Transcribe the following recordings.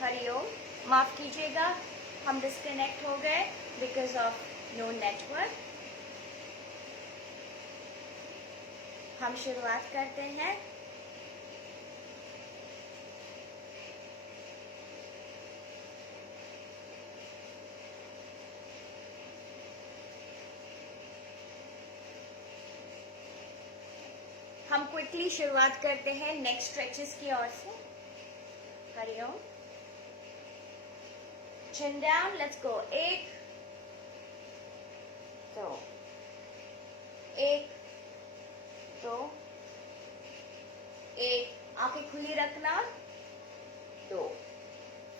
हरिओम, माफ कीजिएगा, हम डिस्कनेक्ट हो गए बिकॉज ऑफ नो नेटवर्क। हम शुरुआत करते हैं। हम क्विकली शुरुआत करते हैं नेक्स्ट स्ट्रेचेस की ओर से। Hariom, chin down, let's go। एक, दो, एक, दो, एक, आंखें खुली रखना, दो,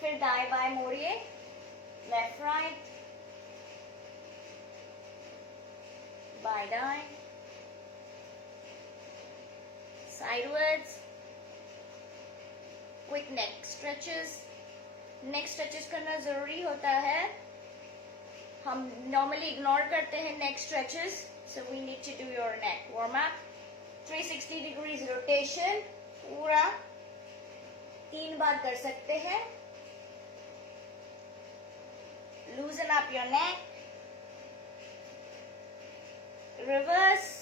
फिर दाएं बाएं मोड़िए, लेफ्ट राइट, बाएं दाएं, sidewards, quick neck stretches. Neck stretches करना जरूरी होता है, हम नॉर्मली इग्नोर करते हैं neck stretches, so we need to do your neck warm up. 360 degrees rotation पूरा 3 बार कर सकते हैं। Loosen up your neck, reverse,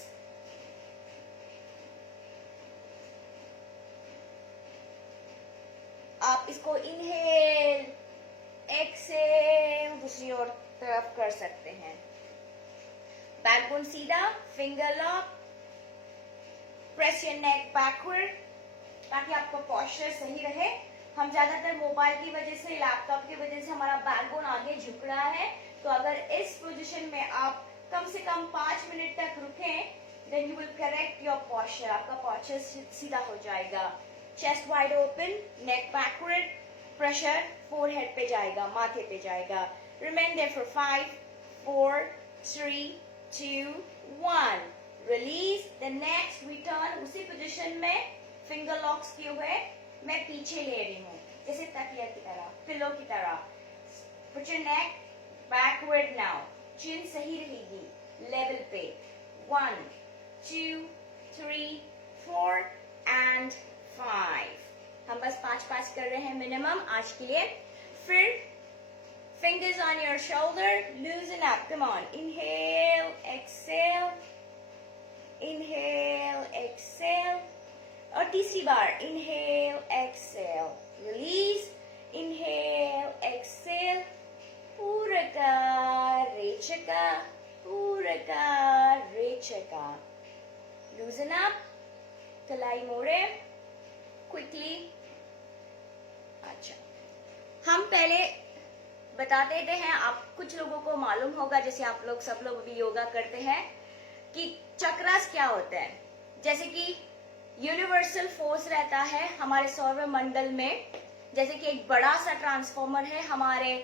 आप इसको इनहेल एक्सेल दूसरी ओर तरफ कर सकते हैं। बैकबोन सीधा, finger lock, press your neck backward ताकि आपका पोस्चर सही रहे। हम ज्यादातर मोबाइल की वजह से, लैपटॉप की वजह से हमारा बैकबोन आगे झुक रहा है, तो अगर इस पोजीशन में आप कम से कम 5 मिनट तक रुकें, then you will correct your posture, आपका पोस्चर सीधा हो जाएगा। Chest wide open, neck backward, pressure forehead पे जाएगा, माथे पे जाएगा। Remain there for 5, 4, 3, 2, 1। Release. The next we turn उसी पोजीशन में, फिंगर लॉक्स किए हुए मैं पीछे ले रही हूँ, जैसे तकिया की तरह, पिलो की तरह। Put your neck backward now, chin सही रहेगी लेवल पे। 1, 2, 3, 4 एंड 5। हम बस 5 कर रहे हैं मिनिमम आज के लिए। फिर fingers on your shoulder, loosen up, come on, inhale exhale, inhale exhale, और तीसरी बार inhale exhale, release, inhale exhale, पूरका रेचका, पूरका रेचका। लूजन अप, कलाई मोड़े क्विकली। अच्छा, हम पहले बता देते हैं, आप कुछ लोगों को मालूम होगा, जैसे आप लोग सब लोग भी योगा करते हैं, कि चक्रास क्या होता है। जैसे कि यूनिवर्सल फोर्स रहता है हमारे सौर मंडल में, जैसे कि एक बड़ा सा ट्रांसफॉर्मर है हमारे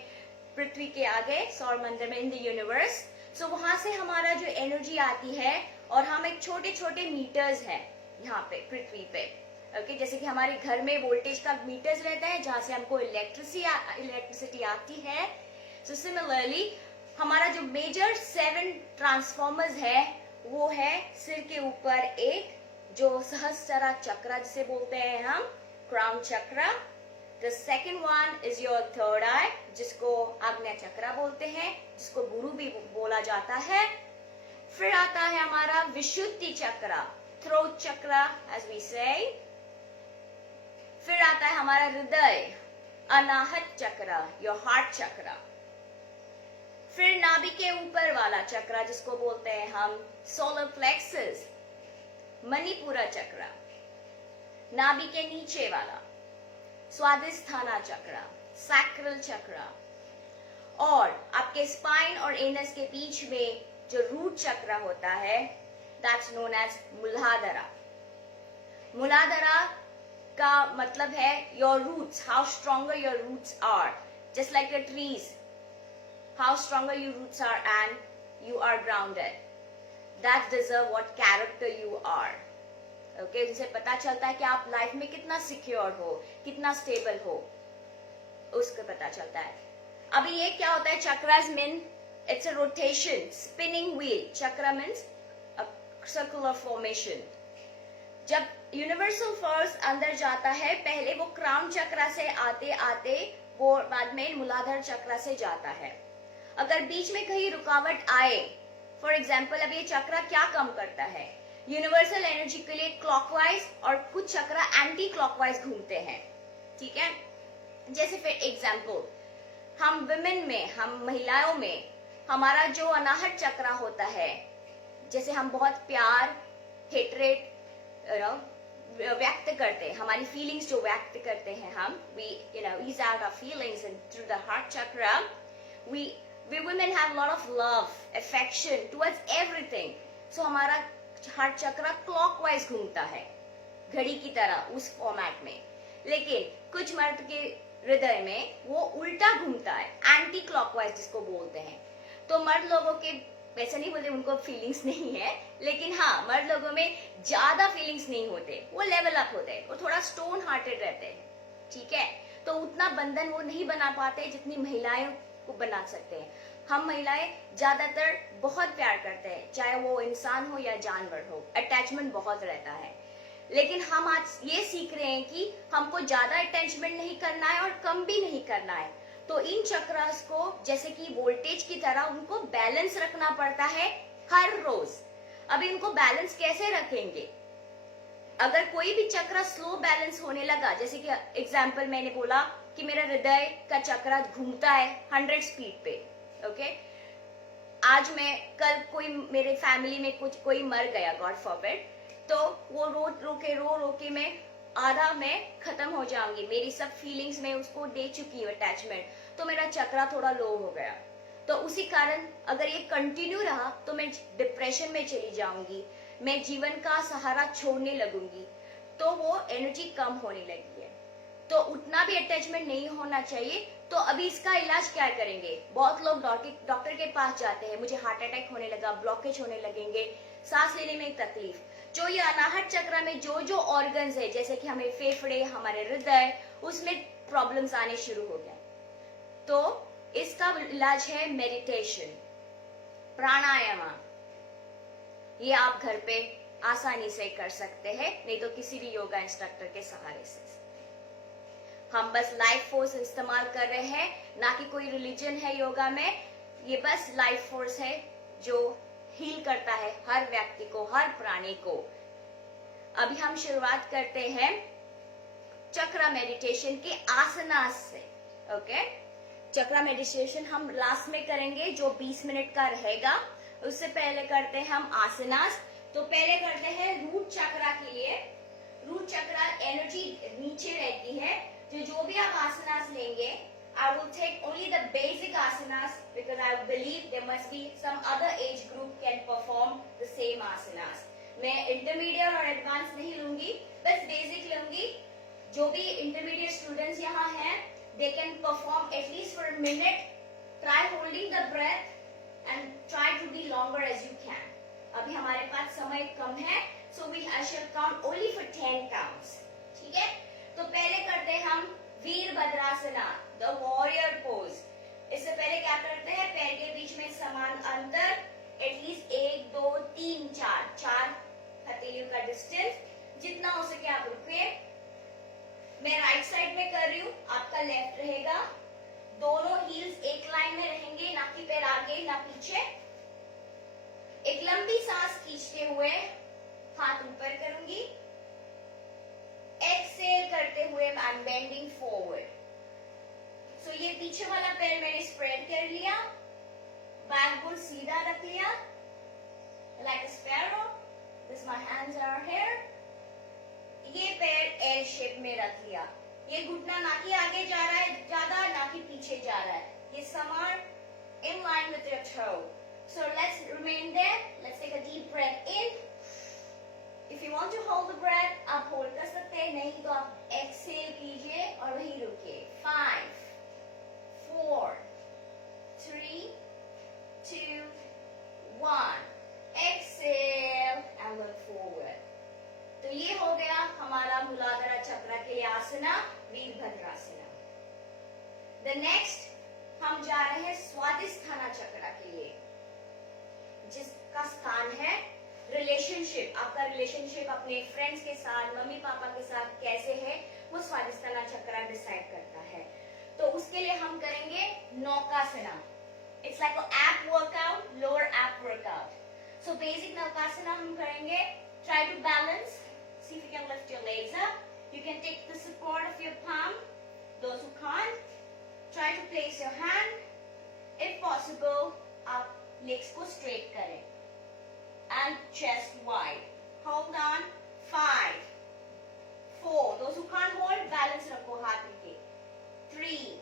पृथ्वी के आगे सौर मंडल में, इन द यूनिवर्स। सो वहां से हमारा जो एनर्जी आती है, और हम एक छोटे छोटे मीटर्स हैं यहाँ पे पृथ्वी पे, ओके। जैसे कि हमारे घर में वोल्टेज का मीटर्स रहता है जहां से हमको इलेक्ट्रिसिटी आती है। सो सिमिलरली हमारा जो मेजर 7 ट्रांसफॉर्मर्स है, वो है सिर के ऊपर एक, जो सहस्त्रा चक्र जिसे बोलते हैं हम, crown chakra. The second one is your third eye, जिसको आग्नेय चक्र बोलते हैं, जिसको गुरु भी बोला जाता है। फिर आता है हमारा विशुद्धि चक्र, थ्रोट चक्र एज वी से। फिर आता है हमारा हृदय, अनाहत चक्र, योर हार्ट चक्र। फिर नाभि के ऊपर वाला चक्र जिसको बोलते हैं हम सोलर प्लेक्सस, मणिपुरा चक्र। नाभि के नीचे वाला स्वादिष्ठाना चक्र, सैक्रल चक्र। और आपके स्पाइन और एनस के बीच में जो रूट चक्र होता है, that's known as Muladhara. Muladhara का मतलब है your roots, how stronger your roots are, just like the trees, how stronger your roots are and you are grounded, that deserve what character you are, okay। जिससे पता चलता है कि आप लाइफ में कितना सिक्योर हो, कितना स्टेबल हो, उसको पता चलता है। अभी ये क्या होता है, chakras mean it's a rotation, spinning wheel. चक्र मीन्स अ सर्कुलर फॉर्मेशन। जब यूनिवर्सल फोर्स अंदर जाता है, पहले वो क्राउन चक्र से आते आते वो बाद में मूलाधार चक्र से जाता है। अगर बीच में कहीं रुकावट आए, फॉर एग्जाम्पल अब ये चक्र क्या काम करता है, यूनिवर्सल एनर्जी के लिए क्लॉकवाइज और कुछ चक्र एंटी क्लॉकवाइज घूमते हैं, ठीक है। जैसे फिर एग्जाम्पल, हम विमेन में, हम महिलाओं में हमारा जो अनाहत चक्र होता है, जैसे हम बहुत प्यार, हेट्रेट व्यक्त करते हैं, हमारी फीलिंग्स जो व्यक्त करते हैं हम, we ease out our feelings and through the heart chakra, we women have a lot of love, affection towards everything, so हमारा हार्ट चक्र क्लॉकवाइज घूमता है घड़ी की तरह उस फॉर्मेट में। लेकिन कुछ मर्द के हृदय में वो उल्टा घूमता है, एंटी क्लॉकवाइज जिसको बोलते हैं। तो मर्द लोगों के, वैसे नहीं बोलते उनको फीलिंग्स नहीं है, लेकिन हाँ मर्द लोगों में ज्यादा फीलिंग्स नहीं होते, वो लेवल अप होते हैं, वो थोड़ा स्टोन हार्टेड रहते हैं, ठीक है। तो उतना बंधन वो नहीं बना पाते जितनी महिलाएं को बना सकते हैं। हम महिलाएं ज्यादातर बहुत प्यार करते हैं, चाहे वो इंसान हो या जानवर हो, अटैचमेंट बहुत रहता है। लेकिन हम आज ये सीख रहे हैं कि हमको ज्यादा अटैचमेंट नहीं करना है और कम भी नहीं करना है। तो इन चक्रास को जैसे कि वोल्टेज की तरह उनको बैलेंस रखना पड़ता है हर रोज। अब इनको बैलेंस कैसे रखेंगे? अगर कोई भी चक्र स्लो बैलेंस होने लगा, जैसे कि एग्जाम्पल मैंने बोला कि मेरा हृदय का चक्र घूमता है 100 स्पीड पे, ओके। आज मैं, कल कोई मेरे फैमिली में कुछ कोई मर गया, गॉड फॉरबिड, तो वो रो के मैं आधा मैं खत्म हो जाऊंगी, मेरी सब फीलिंग्स में उसको दे चुकी हूँ अटैचमेंट, तो मेरा चक्रा थोड़ा लो हो गया। तो उसी कारण अगर ये कंटिन्यू रहा तो मैं डिप्रेशन में चली जाऊंगी, मैं जीवन का सहारा छोड़ने लगूंगी, तो वो एनर्जी कम होने लगी है। तो उतना भी अटैचमेंट नहीं होना चाहिए। तो अभी इसका इलाज क्या करेंगे? बहुत लोग डॉक्टर के पास जाते हैं, मुझे हार्ट अटैक होने लगा, ब्लॉकेज होने लगेंगे, सांस लेने में तकलीफ। जो ये अनाहत चक्र में जो ऑर्गन्स है, जैसे कि हमें फेफड़े, हमारे हृदय, उसमें प्रॉब्लम्स आने शुरू हो गए। तो इसका इलाज है मेडिटेशन, प्राणायाम। ये आप घर पे आसानी से कर सकते हैं, नहीं तो किसी भी योगा इंस्ट्रक्टर के सहारे से। हम बस लाइफ फोर्स इस्तेमाल कर रहे हैं, ना कि कोई रिलीजन है योगा में। ये बस लाइफ फोर्स है जो हील करता है हर व्यक्ति को, हर प्राणी को। अभी हम शुरुआत करते हैं चक्र मेडिटेशन के आसनास से, ओके। चक्र मेडिटेशन हम लास्ट में करेंगे, जो 20 मिनट का रहेगा। उससे पहले करते हैं हम आसनास। तो पहले करते हैं रूट चक्र के लिए। रूट चक्र एनर्जी नीचे रहती है, जो भी आप आसनास लेंगे, I will take only the basic asanas because I believe there must be some other age group can perform the same asanas. मैं इंटरमीडिएट और एडवांस नहीं लूंगी, बस बेसिक लूंगी। जो भी इंटरमीडिएट स्टूडेंट्स यहाँ हैं, they can perform at least for a minute. Try holding the breath and try to be longer as you can. अभी हमारे पास समय कम है, so I shall count only for 10 counts. ठीक है? तो पहले करते हैं हम वीरभद्रासना, द वॉरियर पोज। इससे पहले क्या करते हैं, पैर के बीच में समान अंतर, एटलीस्ट 1, 2, 3, 4 हथेलियों का डिस्टेंस, जितना हो सके आप रुकिए। मैं राइट साइड में कर रही हूँ, आपका लेफ्ट रहेगा। दोनों हील्स एक लाइन में रहेंगे, ना कि पैर आगे ना पीछे। एक लंबी सांस खींचते हुए हाथ ऊपर करूंगी। एक्सेल करते हुए आई एम बेंडिंग फॉरवर्ड। सो ये पीछे वाला पैर मैंने स्प्रेड कर लिया, बैकबोन सीधा रख लिया, like a sparrow. This my hands are here. ये पैर एल शेप में रख लिया। ये घुटना ना कि आगे जा रहा है ज्यादा, ना कि पीछे जा रहा है, ये समान in line with your toe. So let's remain there. Let's take a deep breath in. If you want to hold the breath, आप होल्ड कर सकते हैं, नहीं तो आप एक्सेल कीजिए और वहीं रुकिए। 5, 4, 3, 2, 1, एक्सेल एंड लुक फॉरवर्ड। तो ये हो गया हमारा मूलाधार चक्र के लिए आसना, वीरभद्रासना। द नेक्स्ट हम जा रहे हैं स्वादिष्ठाना चक्र के लिए, जिसका स्थान है रिलेशनशिप। आपका रिलेशनशिप अपने फ्रेंड्स के साथ, मम्मी पापा के साथ कैसे है, वो स्वादिष्ठाना चक्र डिसाइड करता है। तो उसके हम करेंगे नौकासना. It's like a ab workout, lower ab workout. So basic नौकासना हम करेंगे. Try to balance. See if you can lift your legs up. You can take the support of your palm. Those who can't, try to place your hand. If possible, आप legs को straight करें. And chest wide. Hold on. 5, 4. Those who can't hold, balance रखो हाथ रखे. 3,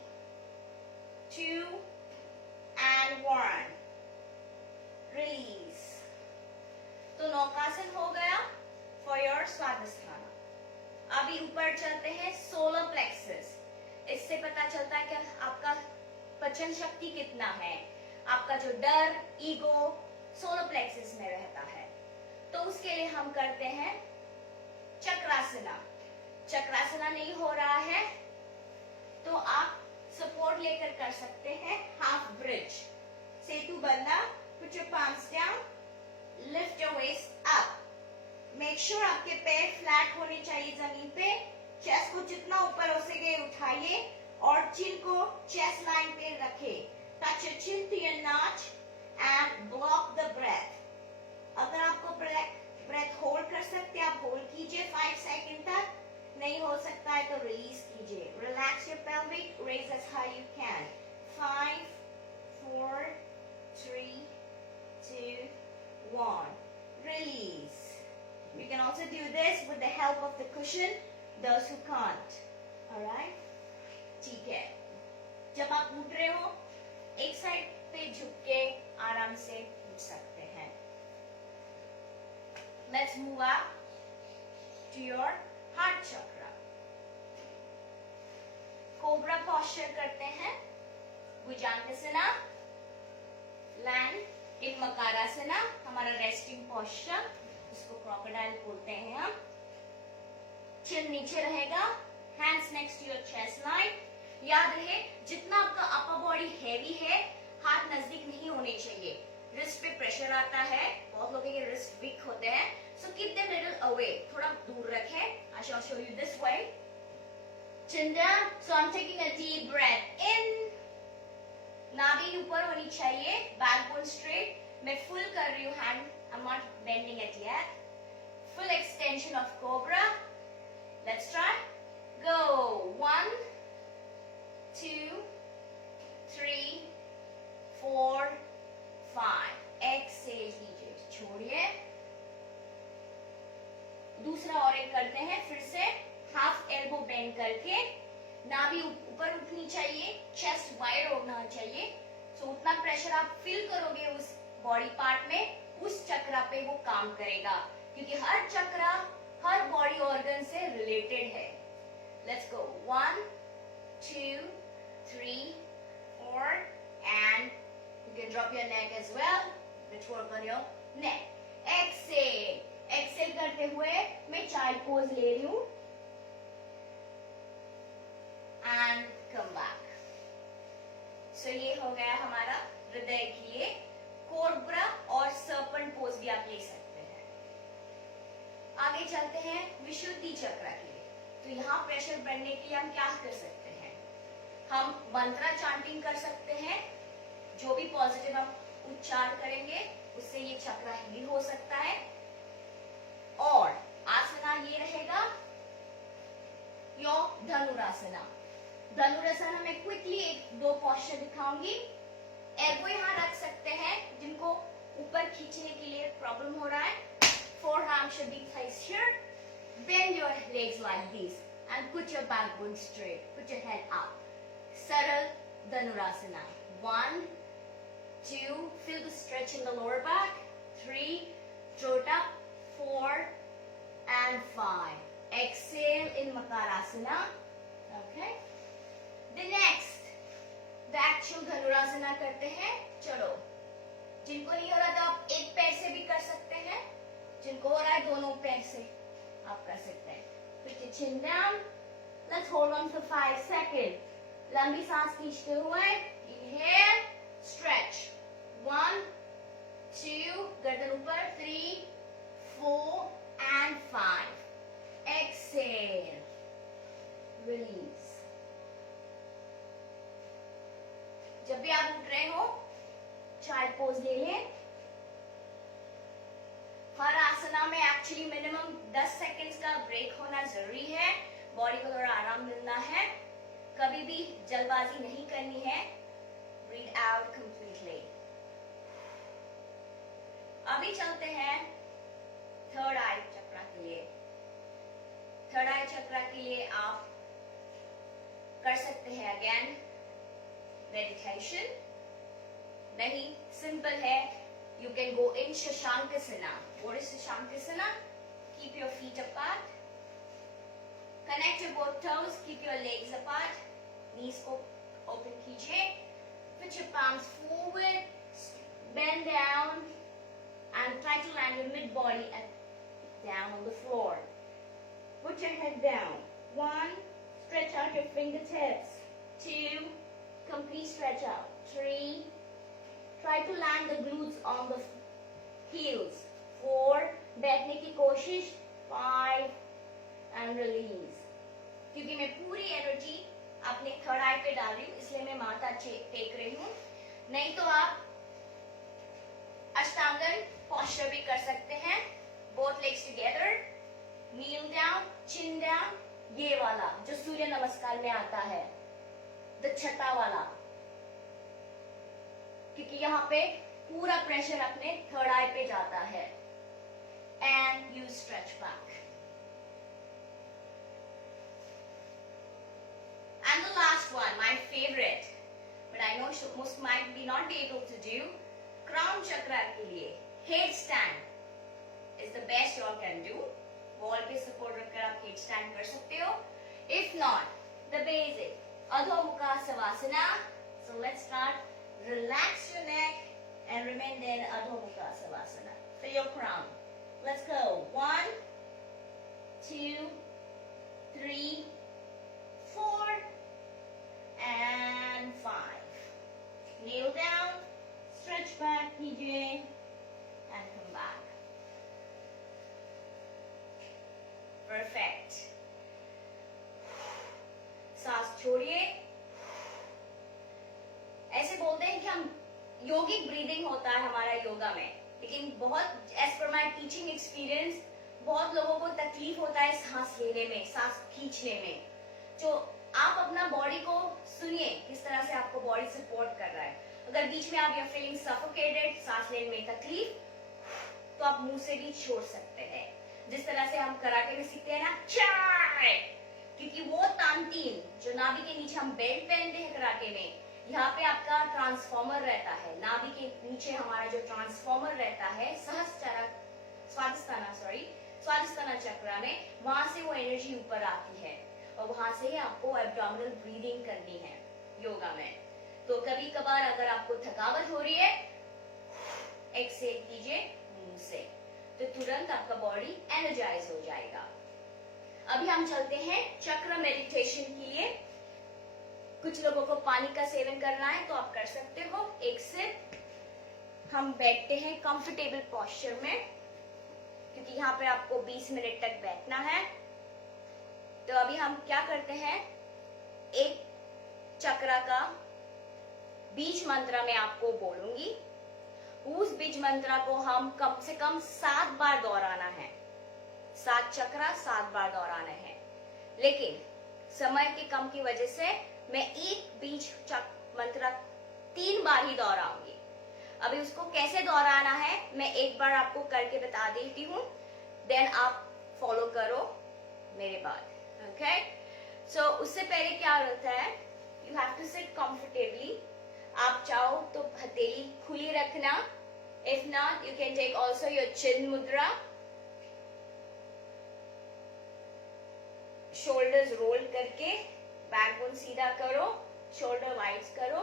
2, and 1. Release. तो नौकासन हो गया for your Swadhisthana. अभी ऊपर चलते हैं सोलर प्लेक्सस. इससे पता चलता है कि आपका पचन शक्ति कितना है. आपका जो डर, ईगो सोलर प्लेक्सस में रहता है. तो उसके लिए हम करते हैं चक्रासना. चक्रासना नहीं हो रहा है तो आप सपोर्ट लेकर कर सकते हैं हाफ ब्रिज. सेतु बंदा. Put your palms down. Lift your waist up. Make sure आपके पैर फ्लैट होने चाहिए जमीन पे. चेस्ट को जितना ऊपर हो सके उठाइए और चिन को चेस्ट लाइन पे रखें. Touch your chin to your notch and block the breath. अगर आपको ब्रेथ होल्ड कर सकते हैं आप होल्ड कीजिए 5 सेकंड तक. नहीं हो सकता है तो रिलीज कीजिए. Relax your pelvic. Raise as high you can. 5, 4, 3, 2, 1. Release. We can also do this with the help of the cushion. Those who can't. Alright? ठीक है. जब आप उठ रहे हो एक साइड पे झुक के आराम से उठ सकते हैं. Let's move up to your heart chakra. Cobra posture करते हैं. भुजंगासना. Land in makarasana. हमारा resting posture. इसको crocodile बोलते हैं हम. चिन नीचे रहेगा. Hands next to your chest line. याद रहे जितना आपका अपर बॉडी हैवी है हाथ नजदीक नहीं होने चाहिए. रिस्ट पे प्रेशर आता है. बहुत लोगों के रिस्ट वीक होते हैं. So keep them little away. थोड़ा दूर रखें. I shall show you this way. Chin down. So I'm taking a deep breath in. नाभि ऊपर होनी चाहिए. Backbone straight. मैं फुल कर रही हूँ hand. I'm not bending it yet. Full extension of cobra. Let's try. Go. 1, 2, 3, 4, 5. Exhale कीजिए. छोड़िए. दूसरा और एक करते हैं. फिर से हाफ एल्बो बेंड करके नाभि ऊपर उठनी चाहिए. चेस्ट वाइड होना चाहिए. सो उतना प्रेशर आप फील करोगे उस बॉडी पार्ट में उस चक्रा पे वो काम करेगा. क्योंकि हर चक्रा हर बॉडी ऑर्गन से रिलेटेड है. Let's go. 1, 2, 3, 4 and you can drop your neck as well. Let's work on your neck. Exhale. Exhale करते हुए मैं चाइल्ड पोज ले रही हूँ. And come back. So ये हो गया हमारा हृदय के लिए. कोबरा और सर्पेंट पोज भी आप ले सकते हैं. आगे चलते हैं विशुद्धि चक्र के लिए. तो यहाँ प्रेशर बढ़ने के लिए हम क्या कर सकते हैं. हम मंत्रा चांटिंग कर सकते हैं. जो भी पॉजिटिव हम उच्चार करेंगे उससे ये चक्र हील हो सकता है. और आसना ये रहेगा यो धनुरासना. धनुरासना में क्विकली 1-2 पोस्चर दिखाऊंगी. एल्बो यहाँ रख सकते हैं जिनको ऊपर खींचने के लिए प्रॉब्लम हो रहा है. Forearm should be placed here. Bend your legs like this and put your backbone straight. Put your head up. Saral Dhanurasana. 1, 2. Feel the stretch in the lower back. 3. Throat up. 4 and 5. Exhale in Makarasana. Okay. The next. The actual Dhanurasana करते हैं. चलो. जिनको नहीं हो रहा तो आप एक पैर से भी कर सकते हैं. जिनको हो रहा है दोनों पैर से आप कर सकते हैं. Put your chin down. Let's hold on for 5 seconds. लंबी सांस खींचते हुए. Inhale. Stretch. 1, 2. गर्दन ऊपर. 3, 4 and 5. Exhale. Release. जब भी आप उठ रहे हो चाइल्ड पोज ले लें। हर आसना में एक्चुअली मिनिमम 10 सेकेंड्स का ब्रेक होना जरूरी है, बॉडी को थोड़ा आराम मिलना है, कभी भी जल्दबाजी नहीं करनी है। Breathe out completely. अभी चलते हैं थर्ड आई चक्रा के लिए। थर्ड आई चक्रा के लिए आप कर सकते हैं अगेन मेडिटेशन, नहीं सिंपल है, you can go in Shashankasana. What is Shashankasana? Keep your feet apart, connect your both toes, keep your legs apart, knees को open कीजिए, put your palms forward, bend down and try to land your mid body down on the floor. Put your head down. 1, stretch out your fingertips. 2, complete stretch out. 3, try to land the glutes on the heels. 4, बैठने की कोशिश. 5 and release. क्योंकि मैं पूरी energy अपने third आई पे डाल रही हूँ, इसलिए मैं माथा टेक रही हूँ। नहीं तो आप अष्टांगन पोस्चर भी कर सकते हैं। बोथ लेग्स टुगेदर, नील डाउन, चिन डाउन, ये वाला जो सूर्य नमस्कार में आता है, द छठा वाला, क्योंकि यहाँ पे पूरा प्रेशर अपने थर्ड आई पे जाता है। And you stretch back. And the last one, my favorite, but I know most might be not be able to do, crown chakra के लिए head stand is the best you all can do. Wall पे support रखकर आप head stand कर सकते हो. If not, the basic Adho Mukha Savasana. So let's start. Relax your neck and remain in Adho Mukha Savasana for your crown. Let's go. 1, 2, 3, 4 and 5. Kneel down, stretch back, PJ, and come back. Perfect. सांस छोड़िए। ऐसे बोलते हैं कि हम योगिक breathing होता है हमारा योगा में, लेकिन बहुत as per my teaching experience बहुत लोगों को तकलीफ होता है सांस लेने में, सांस खींचने में। जो आप अपना बॉडी को सुनिए किस तरह से आपको बॉडी सपोर्ट कर रहा है। अगर बीच में आप यू फीलिंग सफोकेटेड, सांस लेने में तकलीफ, तो आप मुंह से भी छोड़ सकते हैं, जिस तरह से हम कराटे में सीखते हैं ना, चाय, क्योंकि वो तांतीन जो नाभि के नीचे हम बेल्ट पहनते हैं कराटे में, यहाँ पे आपका ट्रांसफॉर्मर रहता है। नाभि के नीचे हमारा जो ट्रांसफॉर्मर रहता है स्वादिष्ठाना चक्र में, वहां से वो एनर्जी ऊपर आती है और वहां से ही आपको एब्डोमिनल ब्रीदिंग करनी है योगा में। तो कभी कभार अगर आपको थकावट हो रही है, एक्सहेल कीजिए मुंह से, तो तुरंत आपका बॉडी एनर्जाइज हो जाएगा। अभी हम चलते हैं चक्र मेडिटेशन के लिए। कुछ लोगों को पानी का सेवन करना है तो आप कर सकते हो। एक सिप। हम बैठते हैं कंफर्टेबल पोस्चर में, क्योंकि यहाँ पे आपको 20 मिनट तक बैठना है। तो अभी हम क्या करते हैं, एक चक्र का बीज मंत्र में आपको बोलूंगी, उस बीज मंत्र को हम कम से कम 7 बार दोहराना है। 7 चक्र 7 बार दोहराना है, लेकिन समय की कम की वजह से मैं एक बीज मंत्र 3 बार ही दोहराऊंगी। अभी उसको कैसे दोहराना है मैं एक बार आपको करके बता देती हूँ, देन आप फॉलो करो मेरे बाद। ओके, सो उससे पहले क्या होता है, you have to sit comfortably. आप चाहो तो हथेली खुली रखना, if not you can take also your chin mudra. Shoulders role करके बैकबोन सीधा करो, शोल्डर वाइड करो।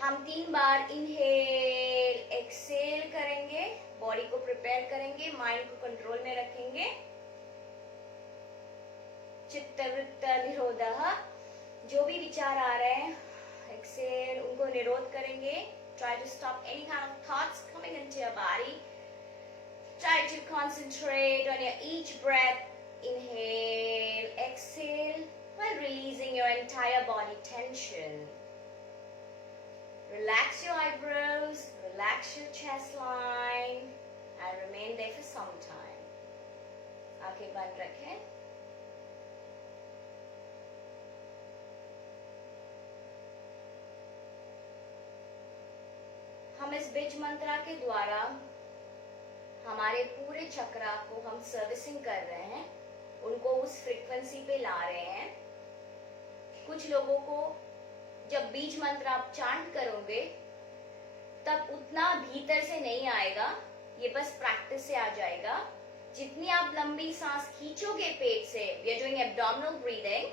हम 3 बार इनहेल एक्सेल करेंगे, बॉडी को प्रिपेयर करेंगे, माइंड को कंट्रोल में रखेंगे। चित्तवृत्त निरोधः, जो भी विचार आ रहे हैं एक्सेल, उनको निरोध करेंगे। Try to stop any kind of thoughts coming into your body. Try to concentrate on your each breath. Inhale, exhale, while releasing your entire body tension. Relax your eyebrows, relax your chest line and remain there for some time. आंखें बंद रखें. हम इस बीज मंत्रा के द्वारा हमारे पूरे चक्रा को हम सर्विसिंग कर रहे हैं, उनको उस फ्रीक्वेंसी पे ला रहे हैं. कुछ लोगों को जब बीज मंत्र आप चांट करोगे तब उतना भीतर से नहीं आएगा, ये बस प्रैक्टिस से आ जाएगा. जितनी आप लंबी सांस खींचोगे पेट से, we are doing abdominal breathing,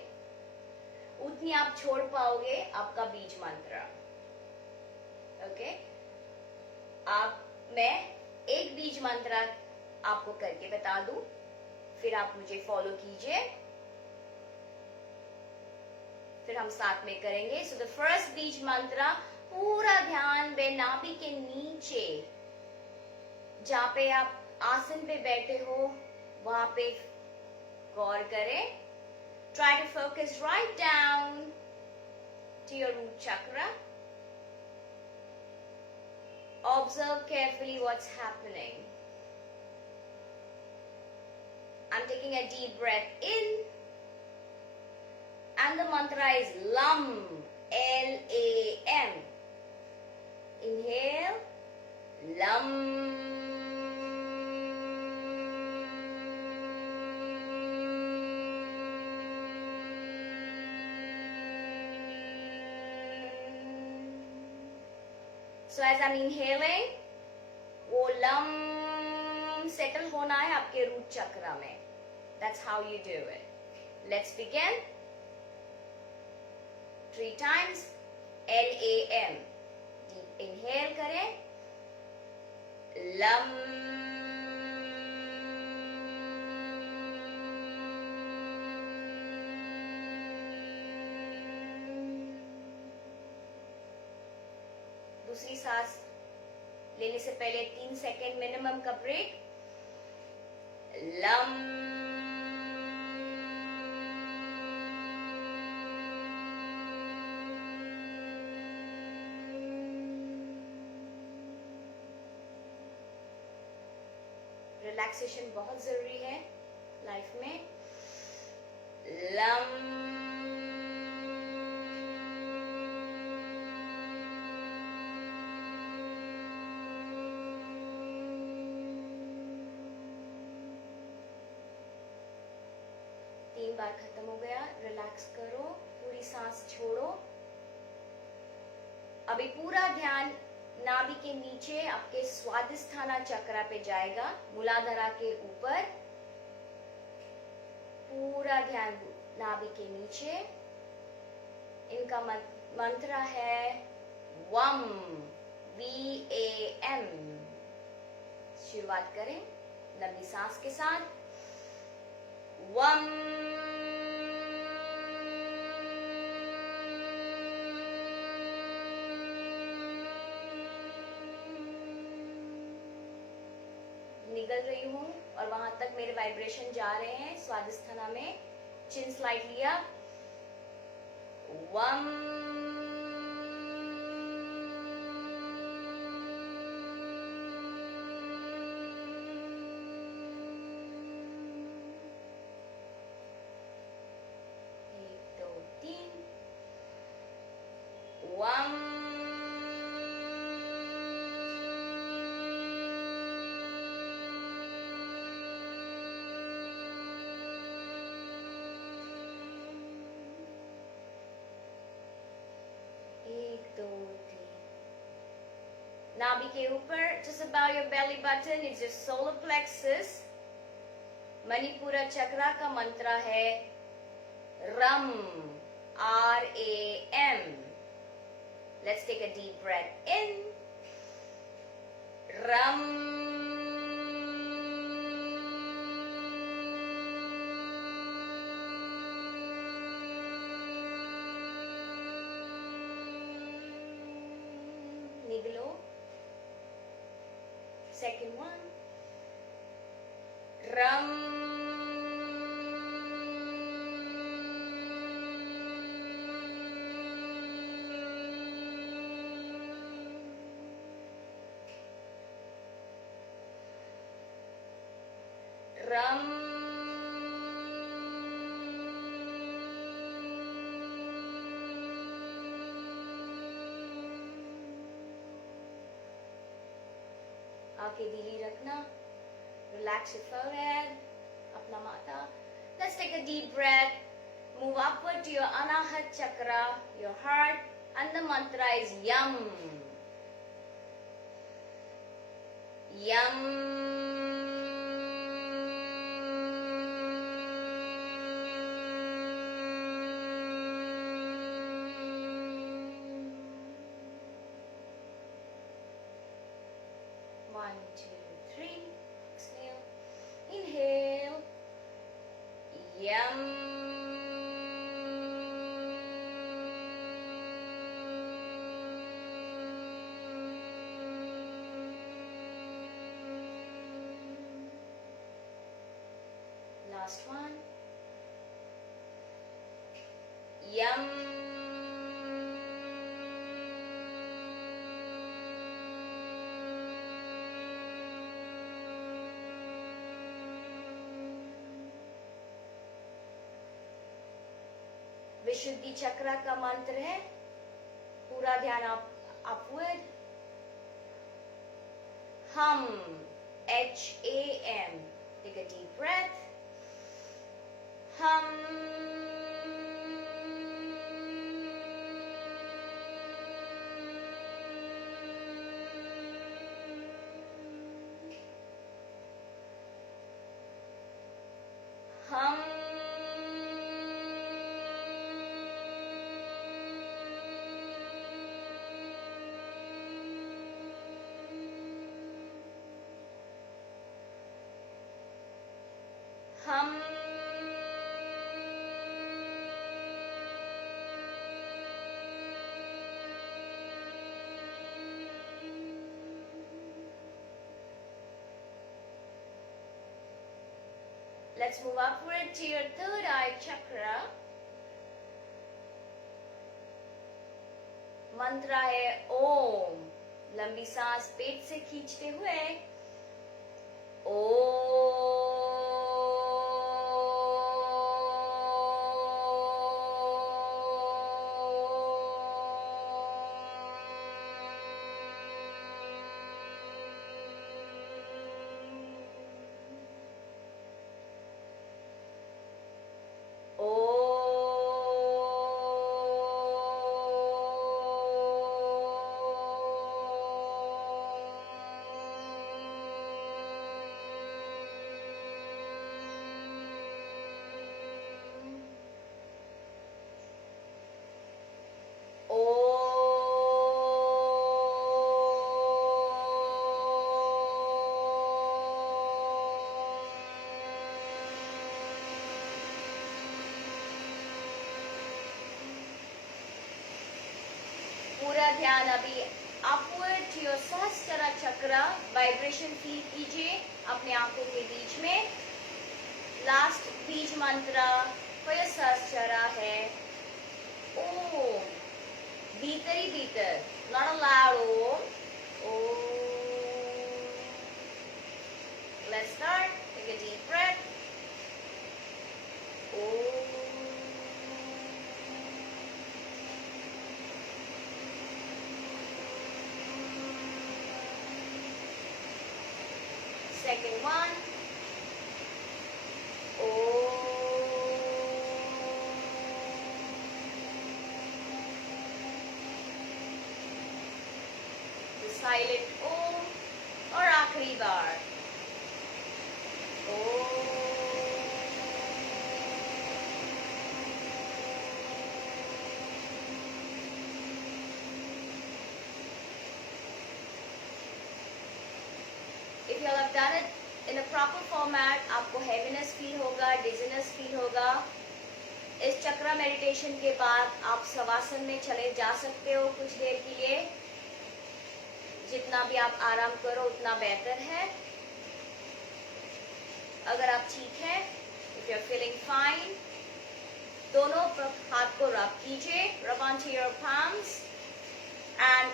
उतनी आप छोड़ पाओगे आपका बीज मंत्र. ओके, मैं एक बीज मंत्र आपको करके बता दूं, फिर आप मुझे फॉलो कीजिए, फिर हम साथ में करेंगे. सो द फर्स्ट बीज मंत्र, पूरा ध्यान नाभि के नीचे, जहां पे आप आसन पे बैठे हो वहां पे गौर करें. Try to focus right down to your root chakra. Observe carefully what's happening. I'm taking a deep breath in. And the mantra is LAM. L-A-M. Inhale. LAM. So as I'm inhaling, वो लम सेटल होना है आपके root चक्रा में. That's how you do it. Let's begin. 3 times. L-A-M. Deep inhale करें. Lump. दूसरी सांस लेने से पहले 3 सेकेंड मिनिमम का ब्रेक. लम. रिलैक्सेशन बहुत जरूरी है लाइफ में. लम. बार खत्म हो गया. रिलैक्स करो, पूरी सांस छोड़ो. अभी पूरा ध्यान नाभि के नीचे आपके स्वादिष्ठाना चक्रा पे जाएगा, मूलाधारा के ऊपर. पूरा ध्यान नाभि के नीचे. इनका मंत्र है वम. VAM. शुरुआत करें लंबी सांस के साथ. वम. निगल रही हूं और वहां तक मेरे वाइब्रेशन जा रहे हैं. स्वादिष्ठाना में चिन स्लाइड लिया. वम. नाभि के ऊपर, just above your belly button, is your solar plexus. Manipura चक्रा का मंत्र है रम. RAM. Let's take a deep breath in. Ram. Niglo. Second one. Ram. आंखें ढीली रखना, relax your forehead, अपना माथा. Let's take a deep breath. Move upward to your Anahat chakra, your heart, and the mantra is Yam. Yam. One, two, three. Exhale. Inhale. Yam. Last one. Yum. विशुद्धि चक्र का मंत्र है, पूरा ध्यान upward. हम, HAM. Take a deep breath. हम. हम. हम. Let's move upward to your third eye chakra. मंत्र है ओम. लंबी सांस पेट से खींचते हुए पूरा ध्यान अभी अपवर्ड टू योर सहस्त्रा चक्र. वाइब्रेशन फील कीजिए अपने आंखों के बीच में. लास्ट बीज मंत्र फॉर योर सहस्त्रा है ओम. भीतर ही भीतर, not allowed Om. Let's start. Take a deep breath. Om. Second one. The silent Om. और आखिरी बार If you have done it in a proper format, आपको heaviness feel होगा, dizziness feel होगा. इस चक्र मेडिटेशन के बाद आप शवासन में चले जा सकते हो कुछ देर के लिए. जितना भी आप आराम करो उतना बेहतर है. अगर आप ठीक हैं, if you are feeling fine, दोनों हाथ को रब कीजिए. Rub onto your palms, and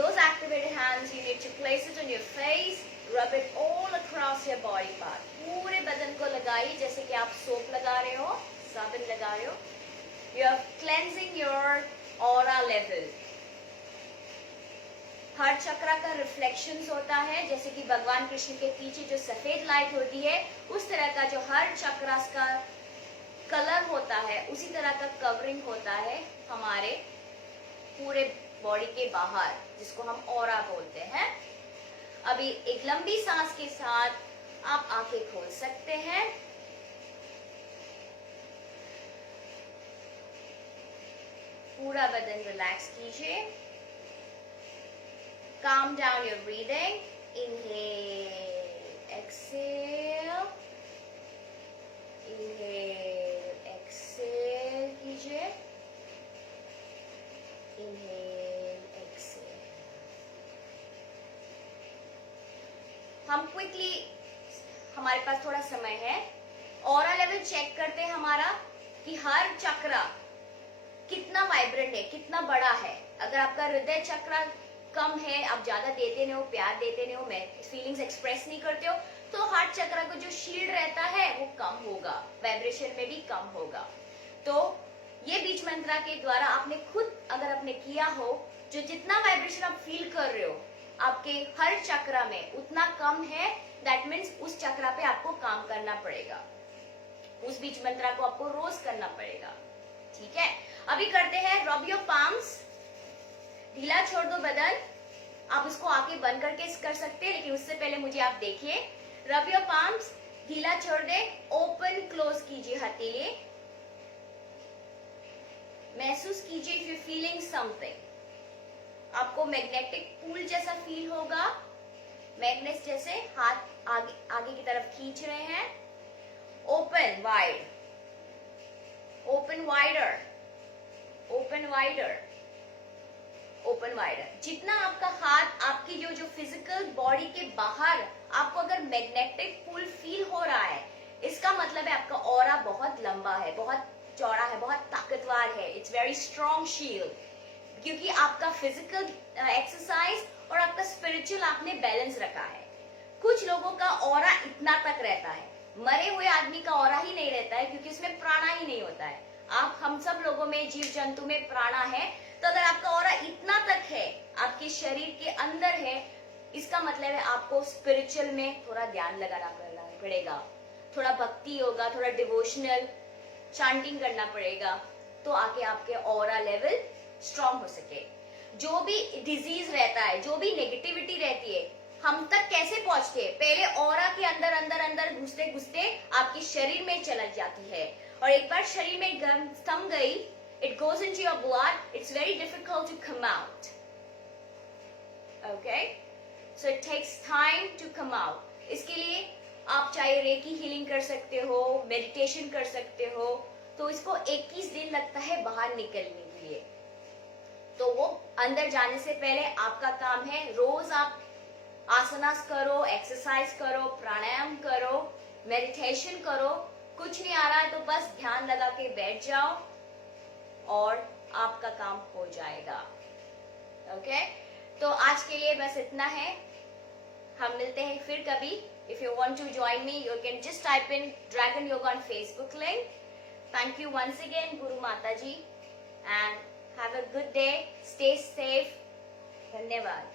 those activated hands you need to place it on your face. Rub it all across your body part. पूरे बदन को लगाइए जैसे कि आप सोप लगा रहे हो, साबुन लगा रहे हो. You are cleansing your aura level. हर चक्रा का रिफ्लेक्शंस होता है, जैसे कि भगवान कृष्ण के पीछे जो सफेद लाइट होती है, उस तरह का जो हर चक्रास का कलर होता है, उसी तरह का कवरिंग होता है हमारे पूरे बॉडी के बाहर, जिसको हम ऑरा बोलते हैं। अभी एक लंबी सांस के साथ आप आंखें खोल सकते हैं। पूरा बदन रिलैक्स कीजिए। Calm down your breathing. Inhale, exhale. Inhale, exhale कीजिए। Inhale, exhale. हम क्विकली, हमारे पास थोड़ा समय है, ऑरा लेवल चेक करते हैं हमारा कि हर चक्रा कितना वाइब्रेंट है, कितना बड़ा है। अगर आपका हृदय चक्रा कम है, आप ज्यादा देते नहीं हो, प्यार देते नहीं हो, फीलिंग्स एक्सप्रेस नहीं करते हो, तो हार्ट चक्रा का जो शील्ड रहता है वो कम होगा, वाइब्रेशन में भी कम होगा। तो ये बीज मंत्रा के द्वारा आपने खुद अगर आपने किया हो, जो जितना वाइब्रेशन आप फील कर रहे हो आपके हर चक्रा में उतना कम है, दैट मीन्स उस चक्रा पे आपको काम करना पड़ेगा, उस बीज मंत्रा को आपको रोज करना पड़ेगा। ठीक है, अभी करते हैं रब योर पाम्स। ढीला छोड़ दो बदन। आप उसको आंखें बंद करके कर सकते हैं, लेकिन उससे पहले मुझे आप देखिए। रब योर पाम्स, ढीला छोड़ दे, ओपन क्लोज कीजिए हथेली। महसूस कीजिए इफ यू फीलिंग समथिंग। आपको मैग्नेटिक पुल जैसा फील होगा, मैग्नेट जैसे हाथ आगे आगे की तरफ खींच रहे हैं। Open wide, open wider, open wider, open wider. जितना आपका हाथ आपकी जो फिजिकल बॉडी के बाहर आपको अगर मैग्नेटिक पुल फील हो रहा है, इसका मतलब है आपका ऑरा बहुत लंबा है, बहुत चौड़ा है, बहुत ताकतवर है। इट्स वेरी स्ट्रॉन्ग शील्ड, क्योंकि आपका फिजिकल एक्सरसाइज और आपका स्पिरिचुअल आपने बैलेंस रखा है। कुछ लोगों का ऑरा इतना तक रहता है, मरे हुए आदमी का ऑरा ही नहीं रहता है, क्योंकि उसमें प्राणा ही नहीं होता है। आप हम सब लोगों में, जीव जंतु में प्राणा है। तो अगर आपका ऑरा इतना तक है, आपके शरीर के अंदर है, इसका मतलब है आपको स्पिरिचुअल में थोड़ा ध्यान लगाना पड़ेगा, थोड़ा भक्ति होगा, थोड़ा डिवोशनल चांटिंग करना पड़ेगा, तो आके आपके ऑरा लेवल स्ट्रांग हो सके। जो भी डिजीज रहता है, जो भी नेगेटिविटी रहती है, हम तक कैसे पहुंचती है? पहले ऑरा के अंदर अंदर अंदर घुसते घुसते आपके शरीर में चला जाती है, और एक बार शरीर में थम गई, it goes into your blood, it's very difficult to come out. Okay? So it takes time to come out. इसके लिए आप चाहे रेकी हीलिंग कर सकते हो, मेडिटेशन कर सकते हो, तो इसको 21 दिन लगता है बाहर निकलने के लिए। तो वो अंदर जाने से पहले आपका काम है, रोज आप आसनास करो, एक्सरसाइज करो, प्राणायाम करो, मेडिटेशन करो। कुछ नहीं आ रहा है तो बस ध्यान लगा के बैठ जाओ और आपका काम हो जाएगा। ओके, तो आज के लिए बस इतना है। हम मिलते हैं फिर कभी। If you want to join me, you can just type in dragon yoga on Facebook link. Thank you once again guru mata ji, and have a good day, stay safe. धन्यवाद।